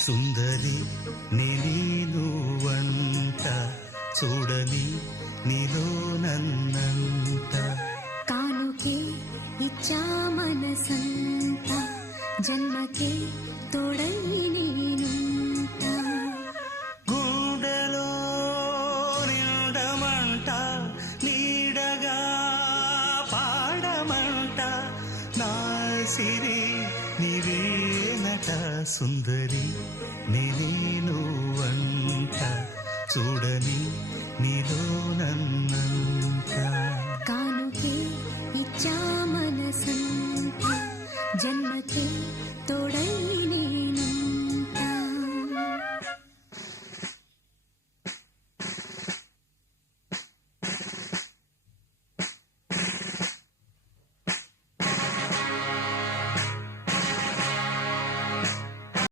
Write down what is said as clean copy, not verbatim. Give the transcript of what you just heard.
సుందరి నీను వంట చూడని నీలో నన్నంత కానుకే ఇచ్చా మనసంత జన్మకే తోడై నేనుంట గుండెలో నిండమంట నీడగా పాడమంట నా సిరి నీవేనట సుందరి నేనేను వంట చూడని నీలో నన్నంత కానుకే ఇచ్చా